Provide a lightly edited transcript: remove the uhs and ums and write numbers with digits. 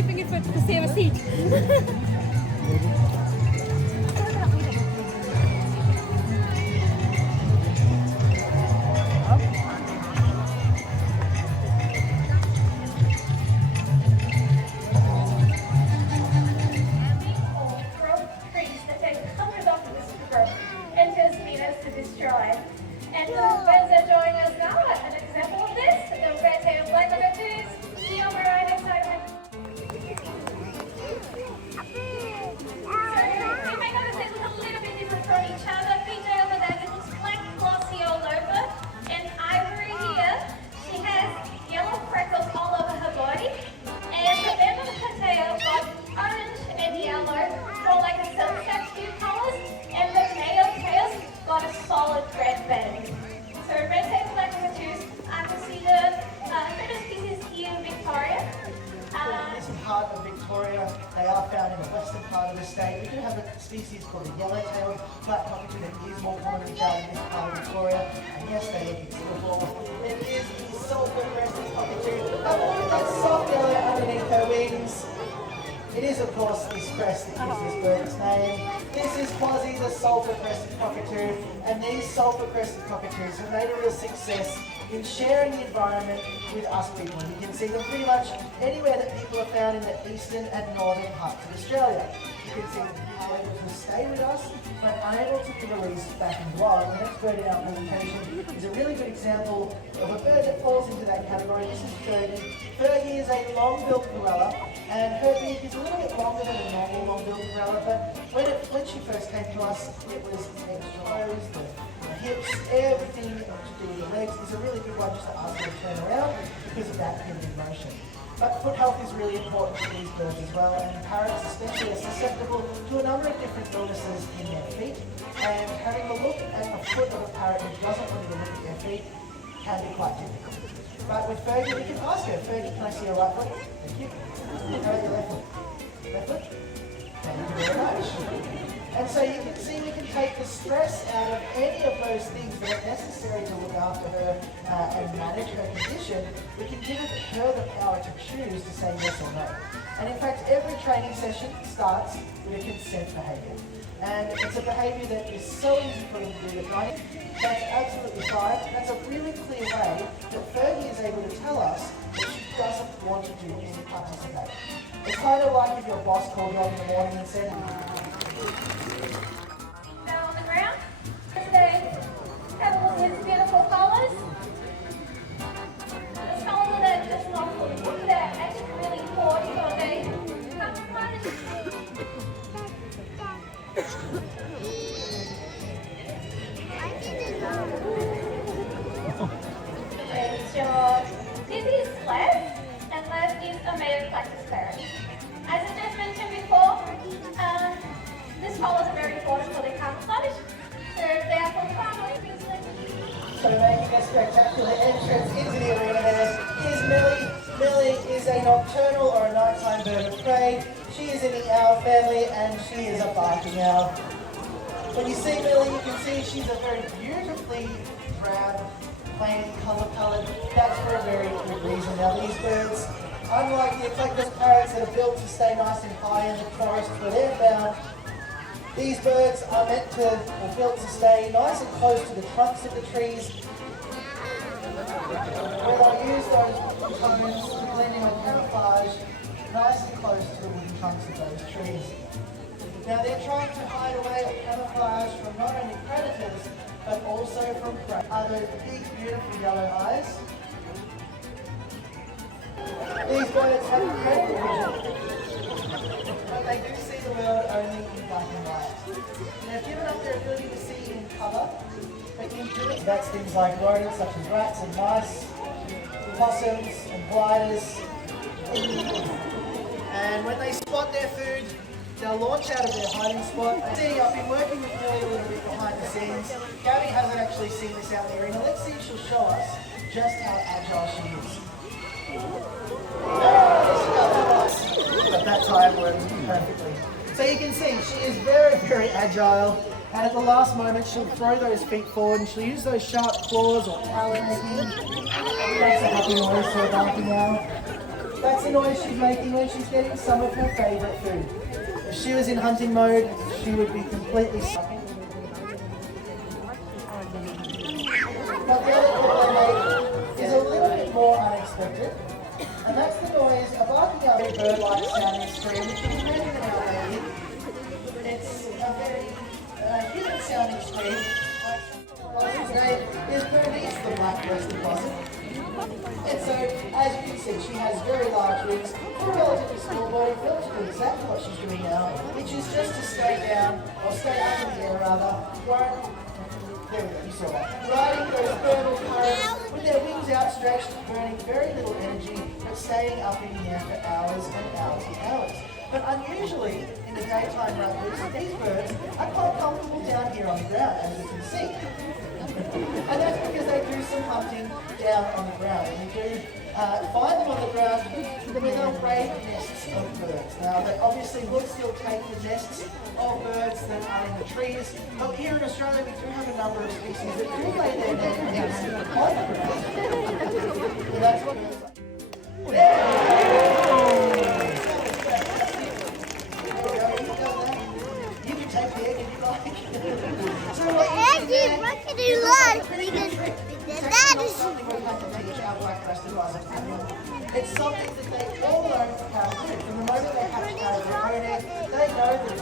keeping it for to save a seat. And the birds that join us now are an example of this. The red-tailed black cockatoos, the overriding segment. So you may notice they look a little bit different from each other. PJ over there, it looks black, glossy all over. And Ivory here, she has yellow freckles all over her body. And the band of her tail got orange and yellow, more like a sunset hue colours. And the male tails got a solid red band. So red-tailed black cockatoos are considered critter species here in Victoria. This is part of Victoria. They are found in the western part of the state. We do have a species called the yellow-tailed black cockatoo that is more commonly found in this part of Victoria. And yes, they exist before. It is the sulphur-crested cockatoo. That soft yellow underneath her wings. It is, of course, this crest that gives this bird's name. This is Quasi, the sulphur-crested cockatoo, and these sulphur-crested cockatoos have made a real success in sharing the environment with us people. You can see them pretty much anywhere that people are found in the eastern and northern parts of Australia. You can see them are able to stay with us, but unable to be released back in the wild. The next bird in our presentation is a really good example of a bird that falls into that category. This is Fergie. Fergie is a long-billed corella, and her beak is a little bit longer than a normal long-billed corella, but when she first came to us, it was extra toes, the hips, everything to do with the legs is a really good one just to ask her to turn around because of that pivoting motion. But foot health is really important for these birds as well, and parrots especially are susceptible to a number of different illnesses in their feet, and having a look at the foot of a parrot who doesn't want you to look at their feet can be quite difficult. But with Fergie, we can ask her, Fergie, can I see your right foot? Thank you. How about your left foot? Left foot? Thank you very much. And so you can see we can take the stress out of any of those things that are necessary to look after her and manage her condition. We can give her the power to choose to say yes or no. And in fact, every training session starts with a consent behaviour. And it's a behaviour that is so easy for them to do at night. That's absolutely fine. That's a really clear way that Fergie is able to tell us that she doesn't want to do any participate. It's kind of like if your boss called you up in the morning and said, Now on the ground. Today, have a look at his beautiful colours. The colours that just not look at actually really important, so they camouflage. This is left, and left is a male cactus parrot. As I just mentioned before, these colours are very important for the camouflage. So therefore, so making a spectacular entrance into the arena there is Millie. Millie is a nocturnal or a nighttime bird of prey. She is in the owl family and she is a barking owl. When you see Millie, you can see she's a very beautifully drab, plain colour-coloured. That's for a very good reason. Now these birds, unlike the eclectus parrots that are built to stay nice and high in the forest where they're found, these birds are built to stay nice and close to the trunks of the trees, where they'll use those tones to blend in with camouflage, nice and close to the wooden trunks of those trees. Now they're trying to hide away or camouflage from not only predators, but also from prey. Are those big, beautiful yellow eyes? These birds have incredible vision, but they do see the world only in black and white. They've given up their ability to see in colour, but in doing that's things like rodents such as rats and mice, possums and gliders. And when they spot their food, they'll launch out of their hiding spot. See, I've been working with Millie a little bit behind the scenes. Gabby hasn't actually seen this out there, and let's see if she'll show us just how agile she is. But that time worked perfectly. So you can see she is very, very agile, and at the last moment she'll throw those feet forward and she'll use those sharp claws or talons. That's a happy noise for a barking owl. That's the noise she's making when she's getting some of her favourite food. If she was in hunting mode, she would be completely sucking. But the other call they make is a little bit more unexpected, and that's the noise of barking out a bird-like sounding scream. If you can imagine it out there, it's a very human sounding scream. His name is Bernice the Black Breasted Possum. And so, as you can see, she has very large wings, a relatively small body, able to do exactly what she's doing now, which is just to stay down, or stay up in the air rather, there we go, you saw that. Riding those thermal currents with their wings outstretched, burning very little energy, but staying up in the air for hours and hours and hours. But unusually, in the daytime rumblings, these birds are quite comfortable down here on the ground, as you can see. And that's because they do some hunting down on the ground. And we do find them on the ground with arrayed nests of birds. Now, they obviously will still take the nests of birds that are in the trees, but here in Australia we do have a number of species that do lay their nests on the ground. So that's what birds are. There you go, you've done that. You can take the egg if you like. So what you see there is pretty good trick. It's actually not something we've had to teach our black-breasted possum. It's something that they all learn how to do. From the moment they hatch out of their own egg, they know that